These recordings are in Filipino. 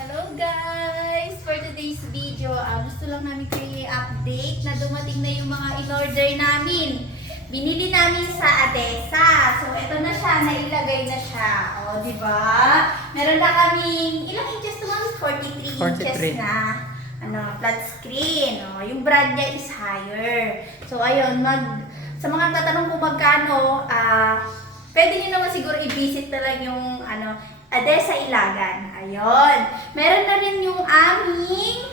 Hello guys! For today's video, ah, gusto lang namin kayo i-update na dumating na yung mga in-order namin. Binili namin sa Adesa. So, ito na siya, nailagay na siya. O, di ba? Meron na kaming, ilang inches to ma'am? 43, 43. inches na ano, flat screen. O, yung brand niya is higher. So, ayun, mag, sa mga tatanong kung magkano, ah, pwede nyo naman siguro i-visit na lang yung, ano, Adesa Ilagan. Ayun. Meron na rin yung aming,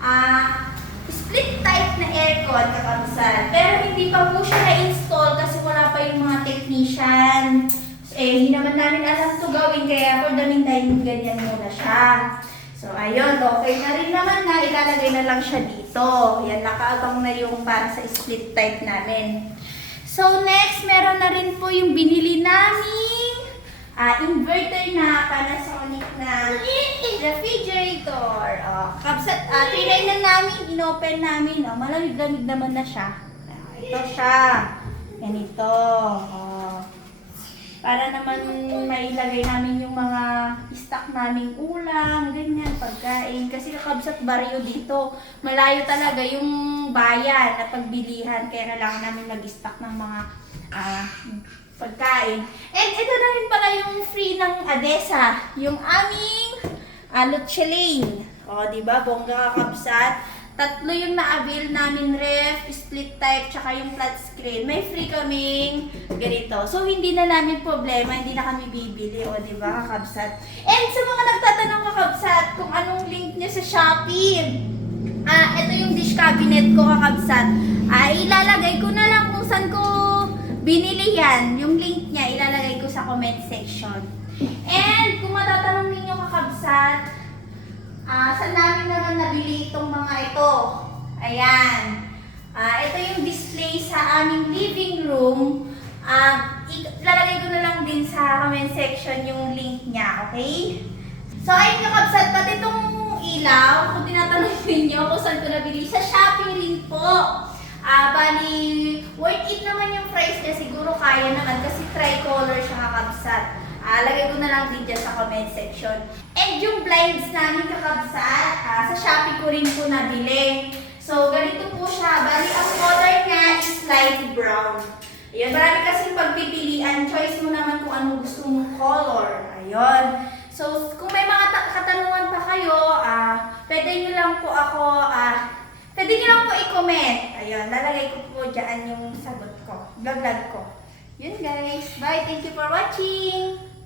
ah, split type na aircon kakabsat. Pero hindi pa po siya na-install kasi wala pa yung mga technician. Eh, hindi naman namin alam to gawin kaya for the meantime, ganyan muna siya. So, ayun, okay na rin naman na ilalagay na lang siya dito. Yan, nakaabang na yung para sa split type namin. So, next, meron na rin po yung binili naming ah, inverter na Panasonic na refrigerator. Oh, kapsat, uh, trinay na namin, inopen namin. Oh, malamig-lamig naman na siya. Ah, ito siya. Ganito. Oh. Para naman mailagay namin yung mga stock naming ulam, ganyan, pagkain. Kasi kakabsat baryo dito. Malayo talaga yung bayan na pagbilihan. Kaya kailangan namin mag-stock ng mga ah, pagkain. And ito na rin pala yung free ng Adesa. Yung aming uh, Lane. O, di ba? Bongga kakabsat. Tatlo yung na-avail namin ref, split type, tsaka yung flat screen. May free kaming ganito. So, hindi na namin problema, hindi na kami bibili, o di ba, kakabsat? And sa mga nagtatanong kakabsat, kung anong link niya sa Shopee, ah, ito yung dish cabinet ko kakabsat. Ah, ilalagay ko na lang kung saan ko binili yan. Yung link niya, ilalagay ko sa comment section. And kung matatanong ninyo kakabsat, Ah, saan namin naman Ayan. Ah, ito yung display sa aming living room. Ah, ilalagay ko na lang din sa comment section yung link niya, okay? So, ayun yung kabsat, pati itong ilaw, kung tinatanong ninyo kung saan ko nabili, sa Shopee rin po. Ah, bali, worth it naman yung price niya, siguro kaya naman kasi tricolor siya kakabsat. Ah, lagay ko na lang din dyan sa comment section. And yung blinds namin kakabsat, ah, sa Shopee ko rin po nabili. So, ganito po siya. Bali, ang color niya is light brown. Ayun, marami kasing pagpipilian. Choice mo naman kung anong gusto mong color. Ayun. So, kung may mga ta- katanungan pa kayo, ah, pwede nyo lang po ako, ah, pwede nyo lang po i-comment. Ayun, lalagay ko po dyan yung sagot ko. Vlog-vlog ko. Yun guys. Bye. Thank you for watching.